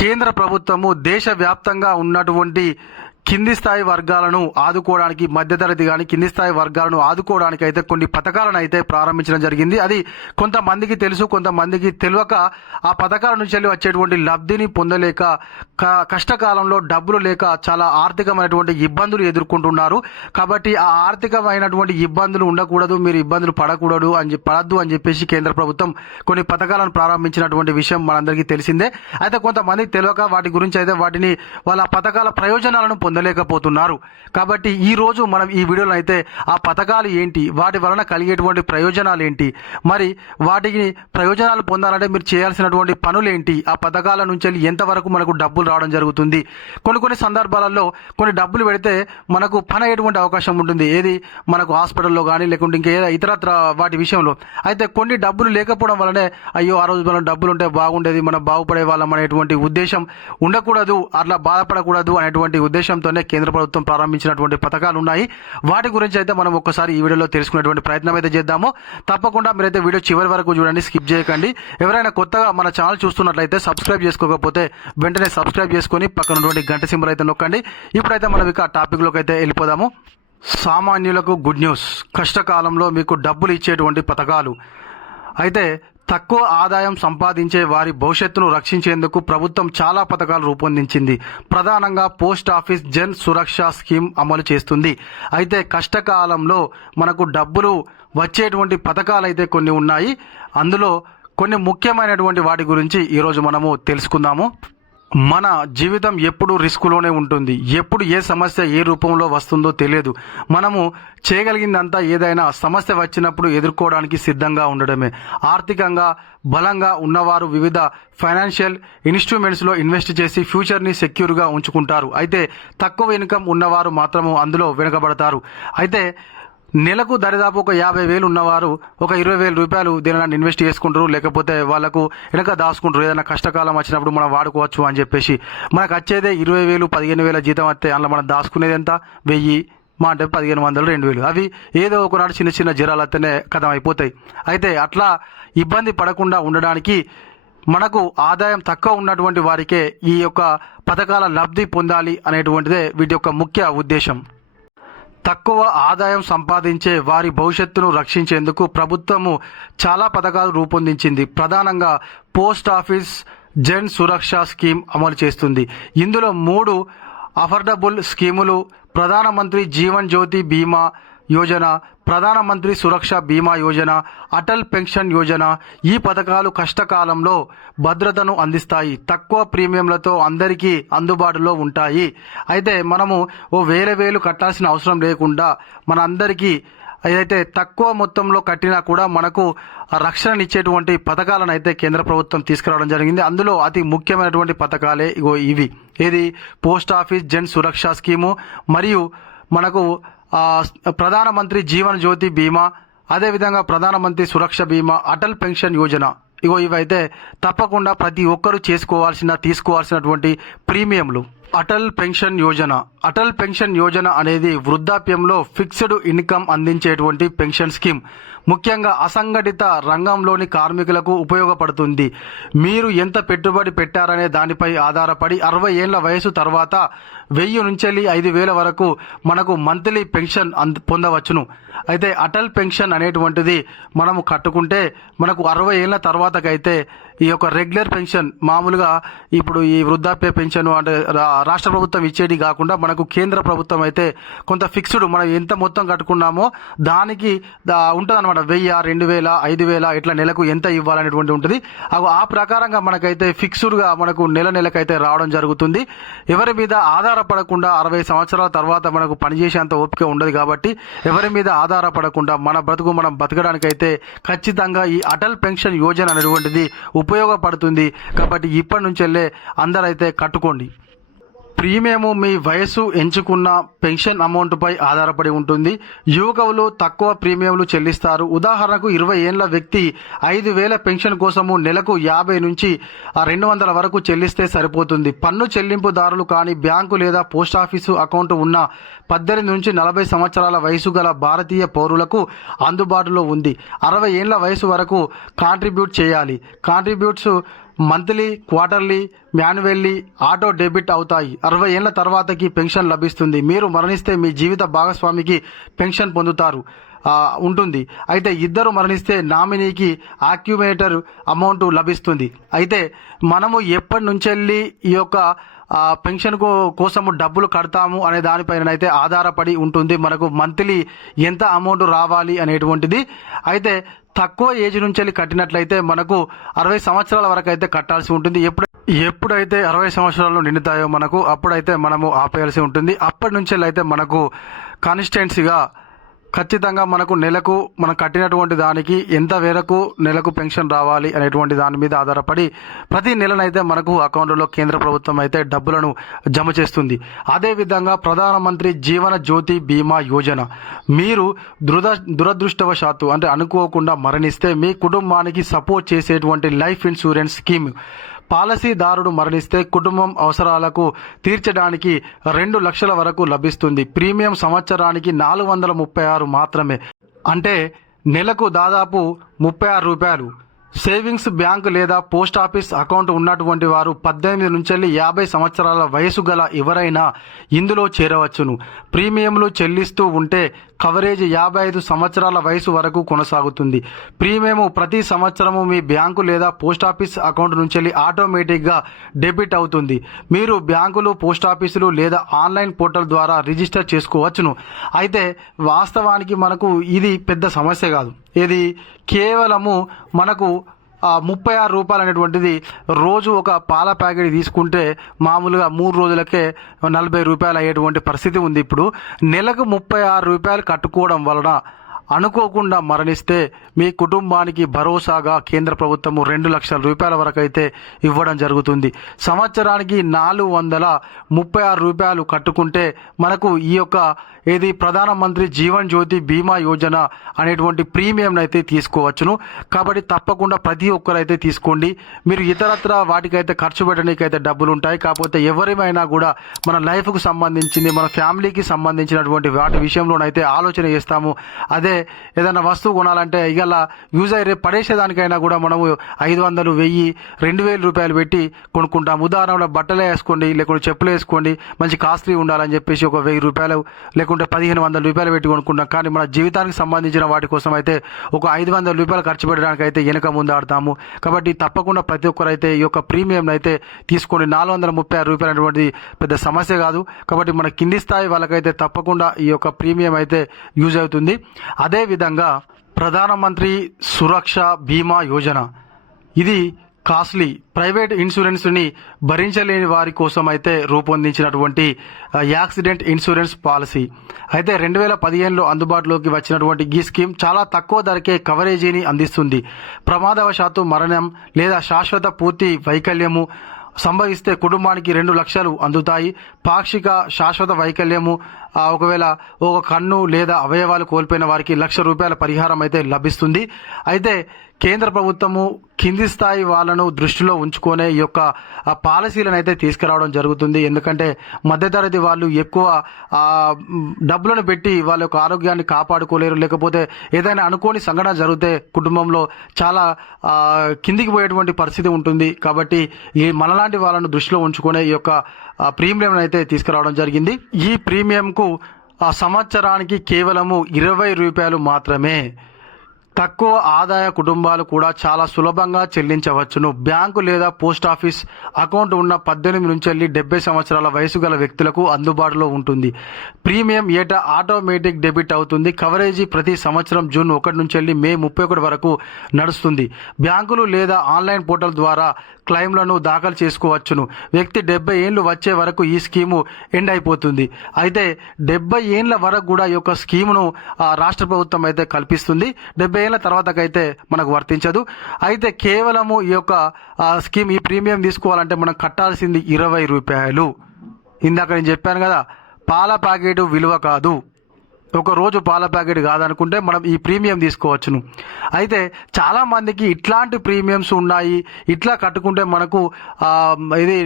కేంద్ర ప్రభుత్వము దేశవ్యాప్తంగా ఉన్నటువంటి కింది స్థాయి వర్గాలను ఆదుకోవడానికి, మధ్యతరగతి కానీ కింది స్థాయి వర్గాలను ఆదుకోవడానికి అయితే కొన్ని పథకాలను అయితే ప్రారంభించడం జరిగింది. అది కొంతమందికి తెలుసు, కొంతమందికి తెలియక ఆ పథకాల నుంచి వెళ్ళి వచ్చేటువంటి లబ్ధిని పొందలేక కష్టకాలంలో డబ్బులు లేక చాలా ఆర్థికమైనటువంటి ఇబ్బందులు ఎదుర్కొంటున్నారు. కాబట్టి ఆ ఆర్థికమైనటువంటి ఇబ్బందులు ఉండకూడదు, మీరు ఇబ్బందులు పడకూడదు పడద్దు అని చెప్పేసి కేంద్ర ప్రభుత్వం కొన్ని పథకాలను ప్రారంభించినటువంటి విషయం మనందరికీ తెలిసిందే. అయితే కొంతమందికి తెలియక వాటి గురించి అయితే వాటిని వాళ్ళ పథకాల ప్రయోజనాలను పొందలేకపోతున్నారు. కాబట్టి ఈ రోజు మనం ఈ వీడియోలో అయితే ఆ పథకాలు ఏంటి, వాటి వలన కలిగేటువంటి ప్రయోజనాలు ఏంటి, మరి వాటికి ప్రయోజనాలు పొందాలంటే మీరు చేయాల్సినటువంటి పనులు ఏంటి, ఆ పథకాల నుంచి ఎంతవరకు మనకు డబ్బులు రావడం జరుగుతుంది. కొన్ని సందర్భాలలో కొన్ని డబ్బులు పెడితే మనకు పని అయ్యేటువంటి అవకాశం ఉంటుంది, ఏది మనకు హాస్పిటల్లో కానీ లేకుంటే ఇంకే ఇతరత్ర వాటి విషయంలో. అయితే కొన్ని డబ్బులు లేకపోవడం వల్లనే అయ్యో ఆ రోజు మనం డబ్బులు ఉంటే బాగుండేది, మనం బాగుపడే వాళ్ళం అనేటువంటి ఉద్దేశం ఉండకూడదు, అట్లా బాధపడకూడదు అనేటువంటి ఉద్దేశంతోనే కేంద్ర ప్రభుత్వం ప్రారంభించినటువంటి పథకాలు ఉన్నాయి. వాటి గురించి అయితే మనం ఒక్కసారి ఈ వీడియోలో తెలుసుకునేటువంటి ప్రయత్నం అయితే చేద్దాము. తప్పకుండా మీరైతే వీడియో చివరి వరకు చూడండి, స్కిప్ చేయకండి. ఎవరైనా కొత్తగా మన ఛానల్ చూస్తున్నట్లయితే సబ్స్క్రైబ్ చేసుకోకపోతే వెంటనే సబ్స్క్రైబ్ చేసుకొని పక్కన ఉన్నటువంటి గంట సింబల్ అయితే నొక్కండి. ఇప్పుడైతే మనం ఇక టాపిక్లోకి అయితే వెళ్ళిపోదాము. సామాన్యులకు గుడ్ న్యూస్, కష్టకాలంలో మీకు డబ్బులు ఇచ్చేటువంటి పథకాలు. అయితే తక్కువ ఆదాయం సంపాదించే వారి భవిష్యత్తును రక్షించేందుకు ప్రభుత్వం చాలా పథకాలు రూపొందించింది. ప్రధానంగా పోస్ట్ ఆఫీస్ జన్ సురక్ష స్కీమ్ అమలు చేస్తుంది. అయితే కష్టకాలంలో మనకు డబ్బులు వచ్చేటువంటి పథకాలు అయితే కొన్ని ఉన్నాయి. అందులో కొన్ని ముఖ్యమైనటువంటి వాటి గురించి ఈరోజు మనము తెలుసుకుందాము. మన జీవితం ఎప్పుడు రిస్కులోనే ఉంటుంది. ఎప్పుడు ఏ సమస్య ఏ రూపంలో వస్తుందో తెలియదు. మనము చేయగలిగిందంతా ఏదైనా సమస్య వచ్చినప్పుడు ఎదుర్కోవడానికి సిద్ధంగా ఉండడమే. ఆర్థికంగా బలంగా ఉన్నవారు వివిధ ఫైనాన్షియల్ ఇన్స్ట్రుమెంట్స్లో ఇన్వెస్ట్ చేసి ఫ్యూచర్ని సెక్యూర్గా ఉంచుకుంటారు. అయితే తక్కువ ఇన్కమ్ ఉన్నవారు మాత్రము అందులో వెనుకబడతారు. అయితే నెలకు దరిదాపు ఒక 50,000 ఉన్నవారు ఒక 20,000 రూపాయలు దేనిని ఇన్వెస్ట్ చేసుకుంటారు, లేకపోతే వాళ్ళకు వెనక దాచుకుంటారు. ఏదైనా కష్టకాలం వచ్చినప్పుడు మనం వాడుకోవచ్చు అని చెప్పేసి. మనకు వచ్చేదే 20,000 15,000 జీతం వస్తే అందులో మనం దాచుకునేది ఎంత, 1000 మా అంటే 1,500 2,000. అవి ఏదో ఒకనాడు చిన్న జ్వరాలు వస్తేనే కథం అయిపోతాయి. అయితే అట్లా ఇబ్బంది పడకుండా ఉండడానికి మనకు ఆదాయం తక్కువ ఉన్నటువంటి వారికే ఈ యొక్క పథకాల లబ్ధి పొందాలి అనేటువంటిదే వీటి యొక్క ముఖ్య ఉద్దేశం. తక్కువ ఆదాయం సంపాదించే వారి భవిష్యత్తును రక్షించేందుకు ప్రభుత్వము చాలా పథకాలు రూపొందించింది. ప్రధానంగా పోస్ట్ ఆఫీస్ జన్ సురక్ష స్కీమ్ అమలు చేస్తుంది. ఇందులో 3 అఫోర్డబుల్ స్కీములు: ప్రధానమంత్రి జీవన్ జ్యోతి బీమా యోజన, ప్రధానమంత్రి సురక్ష బీమా యోజన, అటల్ పెన్షన్ యోజన. ఈ పథకాలు కష్టకాలంలో భద్రతను అందిస్తాయి, తక్కువ ప్రీమియంలతో అందరికీ అందుబాటులో ఉంటాయి. అయితే మనము వేలు కట్టాల్సిన అవసరం లేకుండా మన అందరికీ ఏదైతే తక్కువ మొత్తంలో కట్టినా కూడా మనకు రక్షణనిచ్చేటువంటి పథకాలను అయితే కేంద్ర ప్రభుత్వం తీసుకురావడం జరిగింది. అందులో అతి ముఖ్యమైనటువంటి పథకాలే ఇవి. ఏది పోస్ట్ ఆఫీస్ జన్ సురక్ష స్కీము, మరియు మనకు ప్రధానమంత్రి జీవన్ జ్యోతి బీమా, అదేవిధంగా ప్రధానమంత్రి సురక్ష బీమా, అటల్ పెన్షన్ యోజన. ఇవైతే తప్పకుండా ప్రతి ఒక్కరూ తీసుకోవాల్సినటువంటి ప్రీమియంలు. అటల్ పెన్షన్ యోజన అనేది వృద్ధాప్యంలో ఫిక్స్డ్ ఇన్కమ్ అందించేటువంటి పెన్షన్ స్కీమ్. ముఖ్యంగా అసంఘటిత రంగంలోని కార్మికులకు ఉపయోగపడుతుంది. మీరు ఎంత పెట్టుబడి పెట్టారనే దానిపై ఆధారపడి 60 ఏళ్ల వయసు తర్వాత 1000 నుంచి 5,000 వరకు మనకు మంత్లీ పెన్షన్ పొందవచ్చును. అయితే అటల్ పెన్షన్ అనేటువంటిది మనము కట్టుకుంటే మనకు 60 ఏళ్ల తర్వాతకైతే ఈ యొక్క రెగ్యులర్ పెన్షన్, మామూలుగా ఇప్పుడు ఈ వృద్ధాప్య పెన్షన్ అంటే రాష్ట్ర ప్రభుత్వం ఇచ్చేది కాకుండా మనకు కేంద్ర ప్రభుత్వం అయితే కొంత ఫిక్స్డ్ మనం ఎంత మొత్తం కట్టుకున్నామో దానికి ఉంటుంది అనమాట. 1,000 2,000 5,000 ఇట్లా నెలకు ఎంత ఇవ్వాలనేటువంటి ఉంటుంది. ఆ ప్రకారంగా మనకైతే ఫిక్స్డ్గా మనకు నెలకైతే రావడం జరుగుతుంది. ఎవరి మీద ఆధారపడకుండా 60 సంవత్సరాల తర్వాత మనకు పనిచేసేంత ఓపిక ఉండదు. కాబట్టి ఎవరి మీద ఆధారపడకుండా మన బ్రతుకు మనం బతకడానికైతే ఖచ్చితంగా ఈ అటల్ పెన్షన్ యోజన అనేటువంటిది ఉపయోగపడుతుంది. కాబట్టి ఇప్పటి నుంచెల్లే అందరైతే కట్టుకోండి. ప్రీమియము మీ వయసు, ఎంచుకున్న పెన్షన్ అమౌంట్ పై ఆధారపడి ఉంటుంది. యువకులు తక్కువ ప్రీమియంలు చెల్లిస్తారు. ఉదాహరణకు 20 ఏళ్ల వ్యక్తి 5,000 పెన్షన్ కోసము నెలకు 50 నుంచి 200 వరకు చెల్లిస్తే సరిపోతుంది. పన్ను చెల్లింపుదారులు కానీ బ్యాంకు లేదా పోస్ట్ ఆఫీసు అకౌంట్ ఉన్న 18 నుంచి 40 సంవత్సరాల వయసు గల భారతీయ పౌరులకు అందుబాటులో ఉంది. 60 ఏళ్ల వయసు వరకు కాంట్రిబ్యూట్ చేయాలి. Contributes monthly, quarterly, manually auto debit అవుతాయి. 60 ఏళ్ల తర్వాతకి పెన్షన్ లభిస్తుంది. మీరు మరణిస్తే మీ జీవిత భాగస్వామికి పెన్షన్ పొందుతారు ఉంటుంది. అయితే ఇద్దరు మరణిస్తే నామినీకి అక్యుములేటర్ అమౌంట్ లభిస్తుంది. అయితే మనము ఎప్పటి నుంచెల్లి ఈ యొక్క పెన్షన్ కోసము డబ్బులు కడతాము అనే దానిపైన అయితే ఆధారపడి ఉంటుంది మనకు మంత్లీ ఎంత అమౌంట్ రావాలి అనేటువంటిది. అయితే తక్కువ ఏజ్ నుంచి కట్టినట్లయితే మనకు 60 సంవత్సరాల వరకు అయితే కట్టాల్సి ఉంటుంది. ఎప్పుడైతే 60 సంవత్సరాలు నిండుతాయో మనకు అప్పుడైతే మనము ఆపేయాల్సి ఉంటుంది. అప్పటి నుంచి అయితే మనకు కాన్స్టిట్యున్సీగా ఖచ్చితంగా మనకు నెలకు మనం కట్టినటువంటి దానికి ఎంత మేరకు నెలకు పెన్షన్ రావాలి అనేటువంటి దాని మీద ఆధారపడి ప్రతి నెలనైతే మనకు అకౌంట్లో కేంద్ర ప్రభుత్వం అయితే డబ్బులను జమ చేస్తుంది. అదేవిధంగా ప్రధానమంత్రి జీవన జ్యోతి బీమా యోజన, మీరు దురదృష్టవశాత్తు అంటే అనుకోకుండా మరణిస్తే మీ కుటుంబానికి సపోర్ట్ చేసేటువంటి లైఫ్ ఇన్సూరెన్స్ స్కీమ్. పాలసీదారుడు మరణిస్తే కుటుంబం అవసరాలకు తీర్చడానికి 2 లక్షల వరకు లభిస్తుంది. ప్రీమియం సంవత్సరానికి 436 మాత్రమే, అంటే నెలకు దాదాపు 36 రూపాయలు. సేవింగ్స్ బ్యాంక్ లేదా పోస్ట్ ఆఫీస్ అకౌంట్ ఉన్నటువంటి వారు 18 నుంచి 50 సంవత్సరాల వయసు గల ఎవరైనా ఇందులో చేరవచ్చును. ప్రీమియంలు చెల్లిస్తూ ఉంటే కవరేజ్ 55 సంవత్సరాల వయసు వరకు కొనసాగుతుంది. ప్రీమియం ప్రతి సంవత్సరము మీ బ్యాంకు లేదా పోస్ట్ ఆఫీస్ అకౌంట్ నుంచి ఆటోమేటిక్గా డెబిట్ అవుతుంది. మీరు బ్యాంకులు, పోస్ట్ ఆఫీసులు లేదా ఆన్లైన్ పోర్టల్ ద్వారా రిజిస్టర్ చేసుకోవచ్చును. అయితే వాస్తవానికి మనకు ఇది పెద్ద సమస్య కాదు. ఇది కేవలము మనకు 36 రూపాయలు అనేటువంటిది రోజు ఒక పాల ప్యాకెట్ తీసుకుంటే మామూలుగా 3 రోజులకే 40 రూపాయలు అయ్యేటువంటి పరిస్థితి ఉంది. ఇప్పుడు నెలకు 36 రూపాయలు కట్టుకోవడం వలన అనుకోకుండా మరణిస్తే మీ కుటుంబానికి భరోసాగా కేంద్ర ప్రభుత్వము 2 లక్షల రూపాయల వరకు అయితే ఇవ్వడం జరుగుతుంది. సంవత్సరానికి 436 రూపాయలు కట్టుకుంటే మనకు ఈ యొక్క ప్రధానమంత్రి జీవన్ జ్యోతి బీమా యోజన అనేటువంటి ప్రీమియం అయితే తీసుకోవచ్చును. కాబట్టి తప్పకుండా ప్రతి ఒక్కరైతే తీసుకోండి. మీరు ఇతరత్ర వాటికైతే ఖర్చు పెట్టడానికైతే డబ్బులు ఉంటాయి. కాకపోతే ఎవరిమైనా కూడా మన లైఫ్కు సంబంధించింది, మన ఫ్యామిలీకి సంబంధించినటువంటి వాటి విషయంలోనైతే ఆలోచన చేస్తాము. అదే ఏదైనా వస్తువు కొనాలంటే ఇవాళ యూజ్ అయ్యే పడేసేదానికైనా కూడా మనము 500, 1000, 2000 రూపాయలు పెట్టి కొనుక్కుంటాం. ఉదాహరణలో బట్టలే వేసుకోండి, లేకుంటే చెప్పులు వేసుకోండి, మంచి కాస్ట్లీ ఉండాలని చెప్పేసి ఒక 1000 రూపాయలు లేకుంటే 1500 రూపాయలు పెట్టి కొనుక్కుంటాం. కానీ మన జీవితానికి సంబంధించిన వాటి కోసం అయితే ఒక 500 రూపాయలు ఖర్చు పెట్టడానికి అయితే వెనక ముందు ఆడతాము. కాబట్టి తప్పకుండా ప్రతి ఒక్కరు అయితే ఈ యొక్క ప్రీమియం అయితే తీసుకోండి. 436 రూపాయలు అనేటువంటి పెద్ద సమస్య కాదు. కాబట్టి మన కింది స్థాయి వాళ్ళకైతే తప్పకుండా ఈ యొక్క ప్రీమియం అయితే యూజ్ అవుతుంది. అదేవిధంగా ప్రధానమంత్రి సురక్ష బీమా యోజన, ఇది కాస్ట్లీ ప్రైవేట్ ఇన్సూరెన్స్ని భరించలేని వారి కోసం అయితే రూపొందించినటువంటి యాక్సిడెంట్ ఇన్సూరెన్స్ పాలసీ. అయితే 2015లో అందుబాటులోకి వచ్చినటువంటి ఈ స్కీమ్ చాలా తక్కువ ధరకే కవరేజీని అందిస్తుంది. ప్రమాదవశాత్తు మరణం లేదా శాశ్వత పూర్తి వైకల్యము సంభవిస్తే కుటుంబానికి 2 లక్షలు అందుతాయి. పాక్షిక శాశ్వత వైకల్యము, ఒకవేళ ఒక కన్ను లేదా అవయవాలు కోల్పోయిన వారికి 1 లక్ష రూపాయల పరిహారం అయితే లభిస్తుంది. అయితే కేంద్ర ప్రభుత్వము కింది స్థాయి వాళ్ళను దృష్టిలో ఉంచుకునే ఈ యొక్క పాలసీలను అయితే తీసుకురావడం జరుగుతుంది. ఎందుకంటే మధ్యతరగతి వాళ్ళు ఎక్కువ డబ్బులను పెట్టి వాళ్ళ యొక్క ఆరోగ్యాన్ని కాపాడుకోలేరు. లేకపోతే ఏదైనా అనుకోని సంఘటన జరిగితే కుటుంబంలో చాలా కిందికి పోయేటువంటి పరిస్థితి ఉంటుంది. కాబట్టి ఈ మనలాంటి వాళ్ళను దృష్టిలో ఉంచుకునే ఈ యొక్క ప్రీమియం అయితే తీసుకురావడం జరిగింది. ఈ ప్రీమియంకు సంవత్సరానికి కేవలము 20 రూపాయలు మాత్రమే. తక్కువ ఆదాయ కుటుంబాలు కూడా చాలా సులభంగా చెల్లించవచ్చును. బ్యాంకు లేదా పోస్ట్ ఆఫీస్ అకౌంట్ ఉన్న 18 నుంచి 70 సంవత్సరాల వయసు గల వ్యక్తులకు అందుబాటులో ఉంటుంది. ప్రీమియం ఏటా ఆటోమేటిక్ డెబిట్ అవుతుంది. కవరేజీ ప్రతి సంవత్సరం జూన్ 1 నుంచి మే 31 వరకు నడుస్తుంది. బ్యాంకులు లేదా ఆన్లైన్ పోర్టల్ ద్వారా క్లెయిమ్లను దాఖలు చేసుకోవచ్చును. వ్యక్తి 70 ఏళ్ళు వచ్చే వరకు ఈ స్కీము ఎండ్ అయిపోతుంది. అయితే 70 ఏళ్ల వరకు కూడా ఈ యొక్క స్కీమును రాష్ట్ర ప్రభుత్వం అయితే కల్పిస్తుంది. 70 ఏళ్ల తర్వాతకైతే మనకు వర్తించదు. అయితే కేవలము ఈ యొక్క స్కీమ్, ఈ ప్రీమియం తీసుకోవాలంటే మనం కట్టాల్సింది 20 రూపాయలు. ఇందాక నేను చెప్పాను కదా, పాల ప్యాకెట్ విలువ కాదు. ఒక రోజు పాల ప్యాకెట్ కాదనుకుంటే మనం ఈ ప్రీమియం తీసుకోవచ్చును. అయితే చాలామందికి ఇట్లాంటి ప్రీమియమ్స్ ఉన్నాయి, ఇట్లా కట్టుకుంటే మనకు ఇది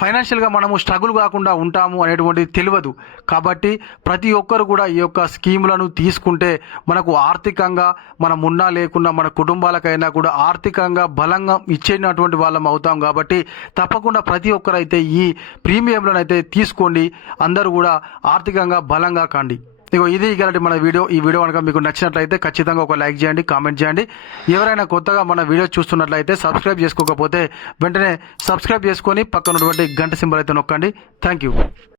ఫైనాన్షియల్గా మనము స్ట్రగుల్ కాకుండా ఉంటాము అనేటువంటిది తెలియదు. కాబట్టి ప్రతి ఒక్కరు కూడా ఈ యొక్క స్కీములను తీసుకుంటే మనకు ఆర్థికంగా మనం ఉన్నా లేకున్నా మన కుటుంబాలకైనా కూడా ఆర్థికంగా బలంగా ఇచ్చేటటువంటి వాళ్ళం అవుతాం. కాబట్టి తప్పకుండా ప్రతి ఒక్కరు అయితే ఈ ప్రీమియంలను అయితే తీసుకోండి. అందరూ కూడా ఆర్థికంగా బలంగా కండి. ఇగో ఇది ఇలాంటి మన వీడియో. ఈ వీడియో కనుక మీకు నచ్చినట్లయితే ఖచ్చితంగా ఒక లైక్ చేయండి, కామెంట్ చేయండి. ఎవరైనా కొత్తగా మన వీడియో చూస్తున్నట్లయితే సబ్స్క్రైబ్ చేసుకోకపోతే వెంటనే సబ్స్క్రైబ్ చేసుకొని పక్కన ఉన్నటువంటి గంట సింబల్ అయితే నొక్కండి. Thank you.